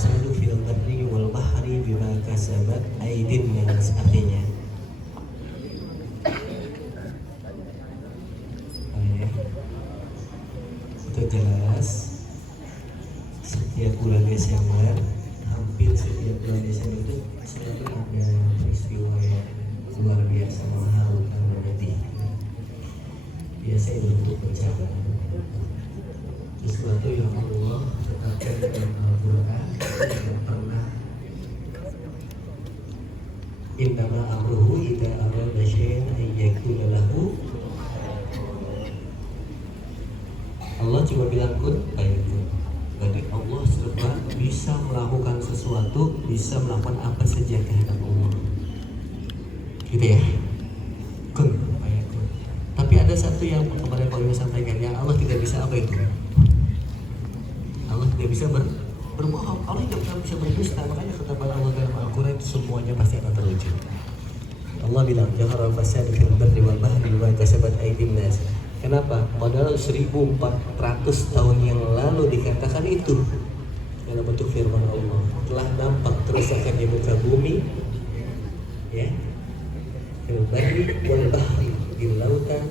fasadu fil barri wal bahri bima kasabat aydin nas, artinya itu jelas setiap bulan Desember, hampir setiap bulan Desember itu selalu ada peristiwa yang luar biasa mengharukan dan menyedihkan. Biasanya bentuk bencana, sesuatu yang Allah tetapkan dalam Al-Quran yang pernah innama amruhu idza arada syai'an an yaqula lahu. Allah cuma bilang kun fayakun. Berarti Allah serba bisa melakukan sesuatu, bisa melakukan apa saja kehendak Allah. Gitu ya. Kun fayakun. Tapi ada satu yang kemarin Pak Yunus sampaikan, yang Allah tidak bisa apa itu? Allah tidak bisa berbohong. Allah tidak bisa berdusta. Makanya ketetapan Allah dalam Al-Quran semuanya pasti akan terwujud. Allah bilang jahara fasad fil barri wal bahri wa kasabat aydin nas. Kenapa? Padahal 1400 tahun yang lalu dikatakan itu dalam bentuk firman Allah. Telah nampak kerusakan di muka bumi, ya, fil barri wal bahri, di lautan,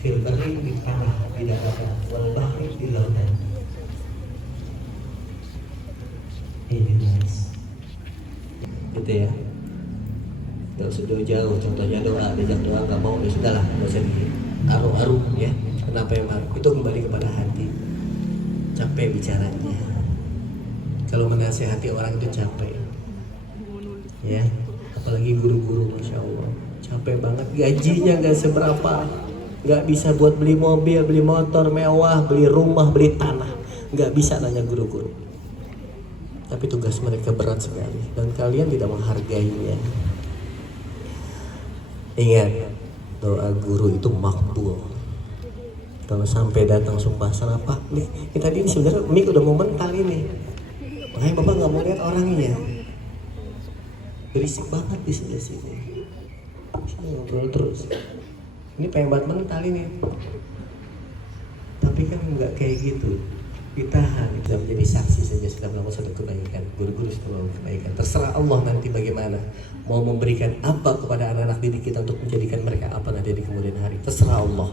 fil barri di tanah, di daratan, wal bahri di lautan. Ini guys, gitu ya. Tidak usah jauh-jauh, contohnya doa, diajak doa nggak mau, ya sudahlah, nggak usah aru-aru ya. Kenapa yang marah? Itu kembali kepada hati. Capek bicaranya. Kalau menasehati orang itu capek, ya. Apalagi guru-guru, masya Allah, capek banget. Gajinya nggak seberapa, nggak bisa buat beli mobil, beli motor mewah, beli rumah, beli tanah. Nggak bisa nanya guru-guru. Tapi tugas mereka berat sekali dan kalian tidak menghargainya. Ingat, doa guru itu makbul. Kalau sampai datang sumpah salah Pak, nih kita ini sebenarnya mik udah mau mental ini, makanya Bapak nggak mau lihat orangnya. Berisik banget di sebelah sini. Saya ngobrol terus. Ini pengen banget mental ini. Tapi kan nggak kayak gitu. Ditahan, bisa menjadi saksi saja sudah melakukan suatu kebaikan. Guru-guru sudah melakukan kebaikan. Terserah Allah nanti bagaimana mau memberikan apa kepada anak-anak didik kita untuk menjadikan mereka apa nanti di kemudian hari. Terserah Allah.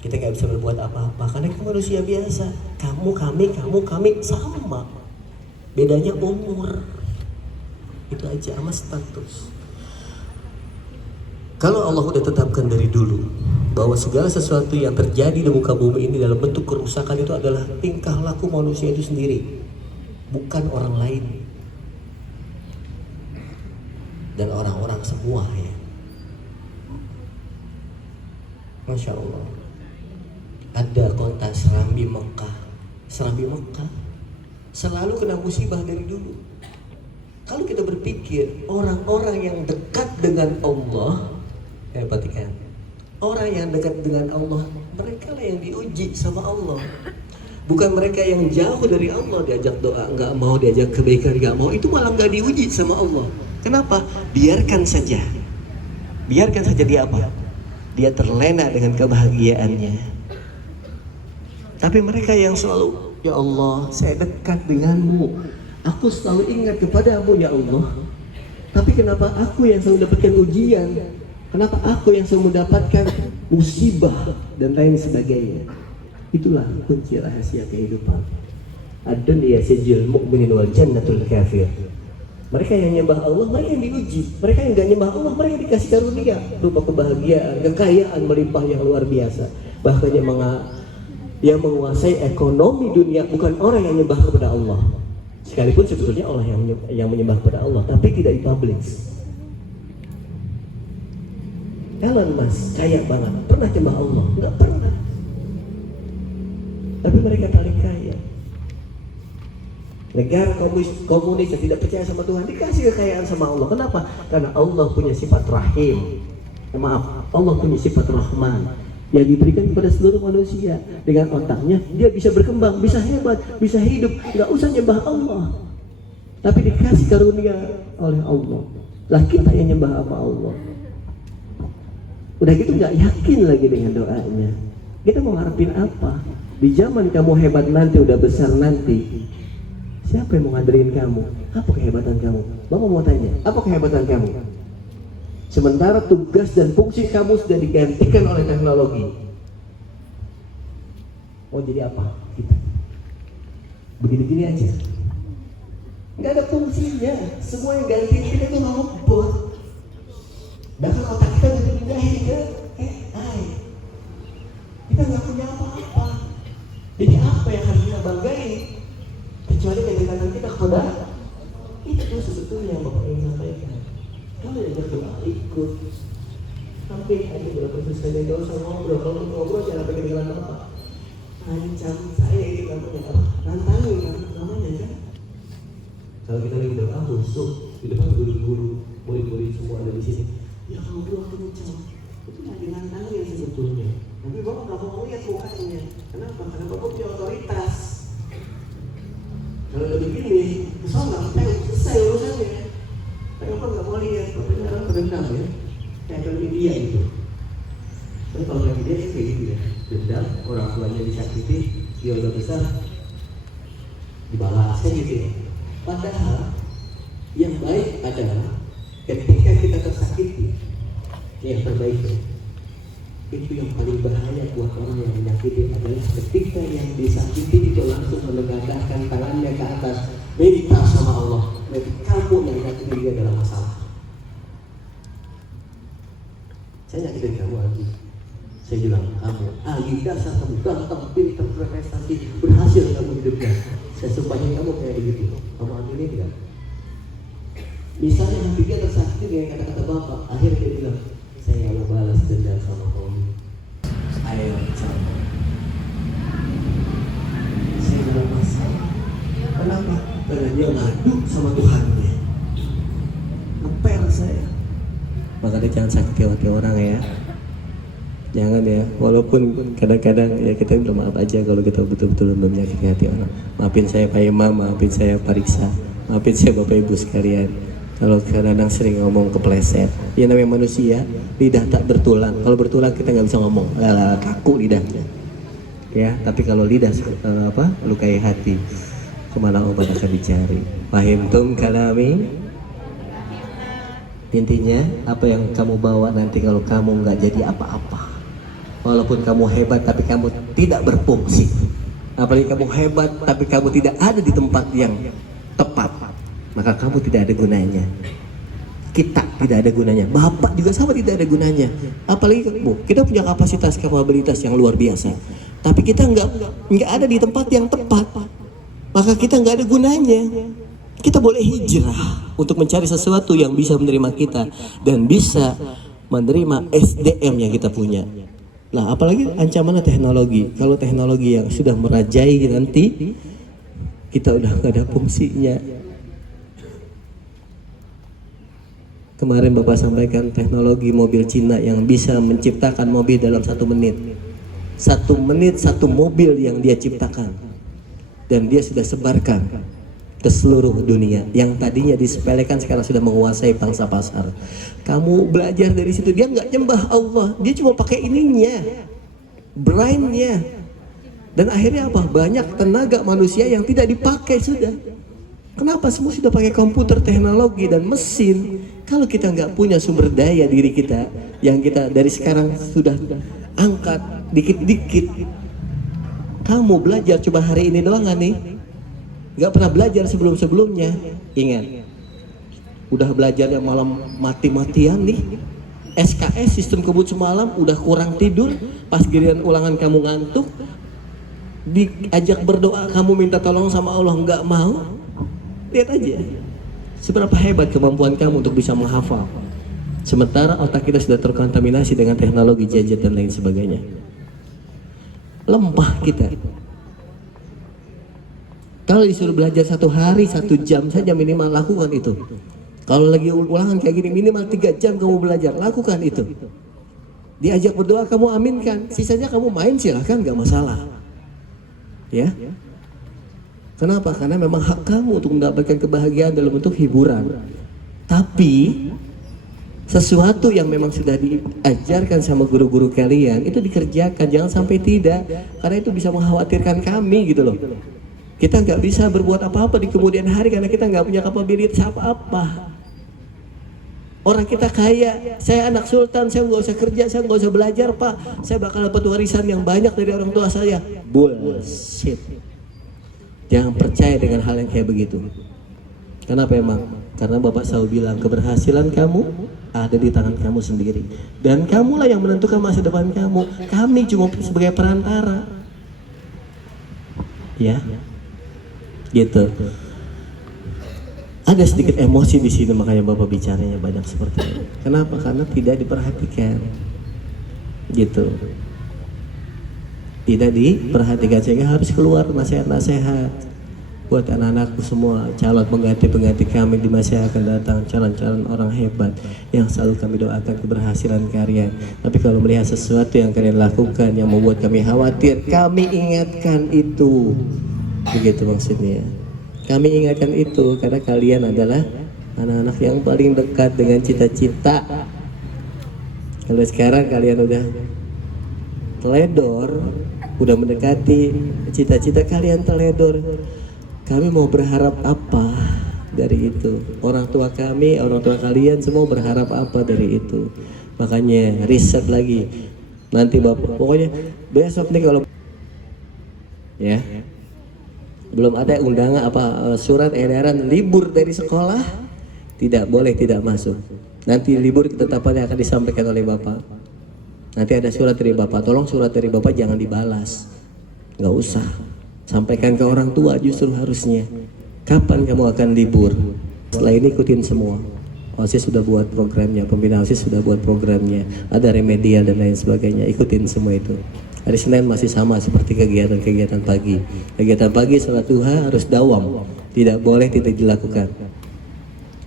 Kita nggak bisa berbuat apa-apa karena kita manusia biasa. Kamu, kami sama. Bedanya umur. Itu aja sama status. Kalau Allah udah tetapkan dari dulu bahwa segala sesuatu yang terjadi di muka bumi ini dalam bentuk kerusakan itu adalah tingkah laku manusia itu sendiri, bukan orang lain dan orang-orang semua ya. Masya Allah. Ada kota Serambi Mekah selalu kena musibah dari dulu. Kalau kita berpikir orang-orang yang dekat dengan Allah, perhatikan, orang yang dekat dengan Allah, mereka lah yang diuji sama Allah. Bukan mereka yang jauh dari Allah, diajak doa nggak mau, diajak kebaikan nggak mau, itu malah nggak diuji sama Allah. Kenapa? Biarkan saja dia apa? Dia terlena dengan kebahagiaannya. Tapi mereka yang selalu, ya Allah, saya dekat denganmu, aku selalu ingat kepadamu ya Allah. Tapi kenapa aku yang selalu dapatkan ujian? Kenapa aku yang selalu mendapatkan musibah dan lain sebagainya? Itulah kunci rahasia kehidupan. Ad-dunya sijil mu'minin wal jannatul kafir. Mereka yang nyembah Allah, mereka yang diuji. Mereka yang gak nyembah Allah, mereka yang dikasih karunia berupa kebahagiaan, kekayaan melimpah yang luar biasa. Bahkan yang menguasai ekonomi dunia bukan orang yang nyembah kepada Allah. Sekalipun sebetulnya Allah yang menyembah kepada Allah, tapi tidak dipublish. Elon Musk kaya banget, pernah nyembah Allah? Enggak pernah. Tapi mereka paling kaya. Negara komunis yang tidak percaya sama Tuhan dikasih kekayaan sama Allah. Kenapa? Karena Allah punya sifat rahim. Allah punya sifat rahman yang diberikan kepada seluruh manusia. Dengan otaknya dia bisa berkembang, bisa hebat, bisa hidup, nggak usah nyembah Allah, tapi dikasih karunia oleh Allah. Lah kita yang nyembah sama Allah, udah gitu nggak yakin lagi dengan doanya. Kita mau ngarepin apa? Di zaman kamu hebat nanti, udah besar nanti, Siapa yang mau ngaderin kamu? Apa kehebatan kamu? Bapak mau tanya, apa kehebatan kamu? Sementara tugas dan fungsi kamu sudah digantikan oleh teknologi. Mau jadi apa kita? Begini-gini aja. Nggak ada fungsinya. Semua yang gantiin kita itu robot. Bahkan otak kita udah dipindahin ke AI. Kita nggak punya apa-apa. Jadi apa yang harus kita banggain? Kecuali kedekatan kita kepada itu sebetulnya yang Bapak ingin sampaikan. Kalau diajak doa ikut. Sampai aja berapa selesai gak usah ngobrol. Kalau ngobrol jangan pakai kedengaran apa. Ancam saya ini namanya apa? Nantangin namanya kan. Kalau kita lagi doa busuk di depan guru-guru, murid-murid semua ada di sini. Ya kalau doa kencang, itu lagi nantangin sebetulnya. Tapi Bapak nggak mau lihat mukanya. Kenapa? Karena Bapak punya otoritas. Kalau lebih gini, kesana, selesai urusannya. Tapi Bapak nggak mau lihat, Bapaknya orang berdendam ya. Kayak kalau dia itu. Tapi kalau lagi dia kayak gitu ya. Dendam, orang tuanya disakiti, dia udah besar, dibalasnya gitu ya. Padahal yang baik adalah ketika kita tersakiti, yang terbaik itu yang paling bahaya buat orang yang menyakiti adalah ketika yang disakiti itu langsung menegakkan tangannya ke atas, minta sama Allah, berarti kamu yang nyakitin dia dalam masalah. Saya nyakitin kamu lagi. Saya bilang, kamu ahli dasar, kamu ganteng, pintar, berprestasi, berhasil kamu hidupnya. Saya sumpahin kamu kayak begitu. Kamu ambil ini tidak? Misalnya hati dia tersakiti dengan kata-kata Bapak, akhirnya dia bilang, saya mau balas dendam sama kamu. Ayo, coba. Saya bilang masalah. Kenapa? Karena dia ngadu sama Tuhannya. Ngepel saya. Makanya jangan sakiti hati orang ya. Jangan ya, walaupun kadang-kadang ya kita minta maaf aja kalau kita betul-betul menyakiti hati orang. Maafin saya Pak Imam, maafin saya Pak Riksa, maafin saya Bapak Ibu sekalian. Kalau kadang-kadang sering ngomong kepleset, ya namanya manusia, lidah tak bertulang. Kalau bertulang kita nggak bisa ngomong, kaku lidahnya. Ya, tapi kalau lidah lukai hati, kemana obat akan dicari. Fahimtum kalami? Intinya apa yang kamu bawa nanti kalau kamu nggak jadi apa-apa. Walaupun kamu hebat tapi kamu tidak berfungsi. Apalagi kamu hebat tapi kamu tidak ada di tempat yang tepat, maka kamu tidak ada gunanya. Kita tidak ada gunanya. Bapak juga sama tidak ada gunanya. Apalagi kamu, kita punya kapasitas kapabilitas yang luar biasa, tapi kita nggak ada di tempat yang tepat, maka kita nggak ada gunanya. Kita boleh hijrah untuk mencari sesuatu yang bisa menerima kita dan bisa menerima SDM yang kita punya. Nah, apalagi ancamannya teknologi. Kalau teknologi yang sudah merajai nanti, kita udah gak ada fungsinya. Kemarin Bapak sampaikan teknologi mobil Cina yang bisa menciptakan mobil dalam 1 menit. 1 menit 1 mobil yang dia ciptakan. Dan dia sudah sebarkan ke seluruh dunia. Yang tadinya disepelekan sekarang sudah menguasai pangsa pasar. Kamu belajar dari situ, dia nggak nyembah Allah, dia cuma pakai ininya, brainnya. Dan akhirnya apa? Banyak tenaga manusia yang tidak dipakai sudah. Kenapa? Semua sudah pakai komputer, teknologi dan mesin. Kalau kita nggak punya sumber daya diri kita yang kita dari sekarang sudah angkat dikit-dikit. Kamu belajar coba hari ini doang nggak nih? Nggak pernah belajar sebelum-sebelumnya. Ingat, udah belajarnya malam mati-matian nih. SKS sistem kebut semalam udah kurang tidur, pas giliran ulangan kamu ngantuk, diajak berdoa kamu minta tolong sama Allah nggak mau. Lihat aja seberapa hebat kemampuan kamu untuk bisa menghafal, sementara otak kita sudah terkontaminasi dengan teknologi, gadget dan lain sebagainya. Lemah kita. Kalau disuruh belajar 1 hari 1 jam saja minimal, lakukan itu. Kalau lagi ulangan kayak gini minimal 3 jam kamu belajar, lakukan itu. Diajak berdoa kamu aminkan, sisanya kamu main silahkan, nggak masalah. Ya. Kenapa? Karena memang hak kamu untuk mendapatkan kebahagiaan dalam bentuk hiburan. Tapi sesuatu yang memang sudah diajarkan sama guru-guru kalian itu dikerjakan, jangan sampai tidak, karena itu bisa mengkhawatirkan kami gitu loh. Kita nggak bisa berbuat apa-apa di kemudian hari karena kita nggak punya kapabilitas apa-apa. Orang kita kaya, saya anak sultan, saya nggak usah kerja, saya nggak usah belajar pak, saya bakal dapat warisan yang banyak dari orang tua saya. Bullshit. Jangan percaya dengan hal yang kayak begitu. Kenapa emang? Karena Bapak selalu bilang keberhasilan kamu ada di tangan kamu sendiri, dan kamulah yang menentukan masa depan kamu. Kami cuma sebagai perantara, ya, gitu. Ada sedikit emosi di sini, makanya Bapak bicaranya banyak seperti ini. Kenapa? Karena tidak diperhatikan, gitu. Tidak diperhatikan, sehingga harus keluar nasihat-nasihat buat anak-anakku semua, calon pengganti kami di masa yang akan datang, calon-calon orang hebat yang selalu kami doakan keberhasilan karya. Tapi kalau melihat sesuatu yang kalian lakukan yang membuat kami khawatir, kami ingatkan itu. Begitu maksudnya. Kami ingatkan itu karena kalian adalah anak-anak yang paling dekat dengan cita-cita. Kalau sekarang kalian udah teledor, udah mendekati cita-cita kalian teledor. Kami mau berharap apa dari itu? Orang tua kami, orang tua kalian semua berharap apa dari itu? Makanya riset lagi. Nanti Bapak, pokoknya besok nih kalau ya belum ada undangan surat edaran libur dari sekolah, tidak boleh tidak masuk. Nanti libur ketetapannya akan disampaikan oleh Bapak. Nanti ada surat dari Bapak, tolong surat dari Bapak jangan dibalas, nggak usah. Sampaikan ke orang tua justru harusnya. Kapan kamu akan libur? Setelah ini ikutin semua. OSIS sudah buat programnya, pembina OSIS sudah buat programnya, ada remedial dan lain sebagainya. Ikutin semua itu. Hari Senin masih sama seperti kegiatan pagi. Kegiatan pagi sholat duha harus dawam, tidak boleh tidak dilakukan.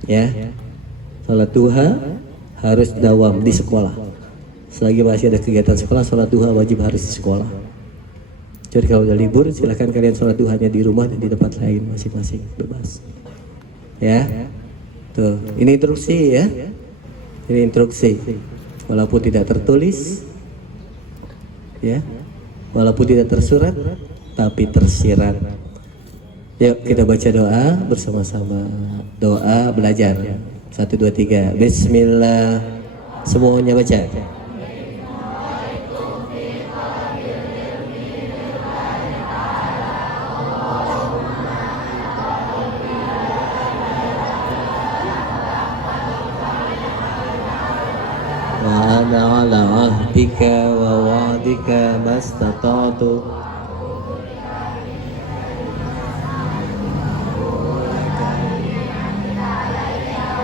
Ya, sholat duha harus dawam di sekolah. Selagi masih ada kegiatan sekolah, sholat duha wajib harus di sekolah. Jadi kalau udah libur, silahkan kalian sholat duhanya di rumah dan di tempat lain masing-masing, bebas. Ya, tuh, ini instruksi ya. Ini instruksi, walaupun tidak tertulis, ya, walaupun tidak tersurat, tapi tersirat. Yuk kita baca doa bersama-sama. Doa belajar. 1, 2, 3. Bismillah. Semuanya baca. وأنا على عهدك ووعدك ما استطعت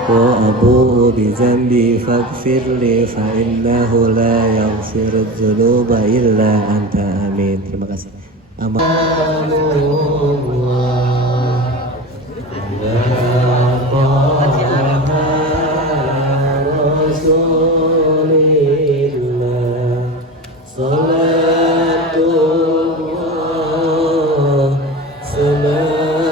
وأبوء بذنبي فاغفر لي فإنه لا يغفر الذنوب إلا أنت آمين. Terima kasih. Salatullah, salamullah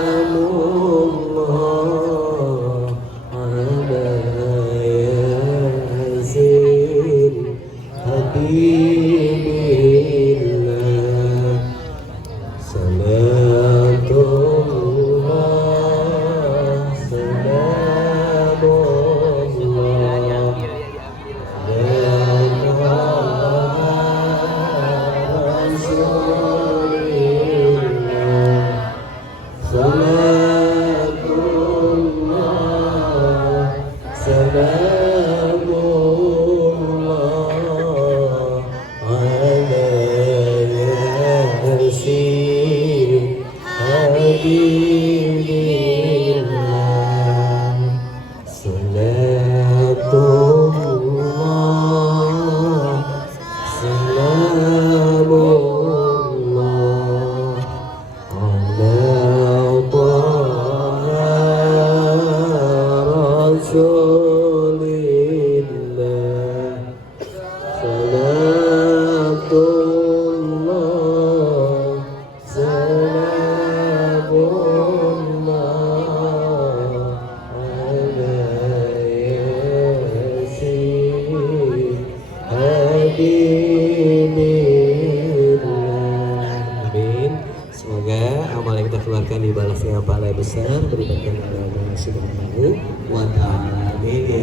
amal yang kita keluarkan dibalas dengan pahala yang besar, berikan kepada Allah Subhanahu wa ta'ala. Amin.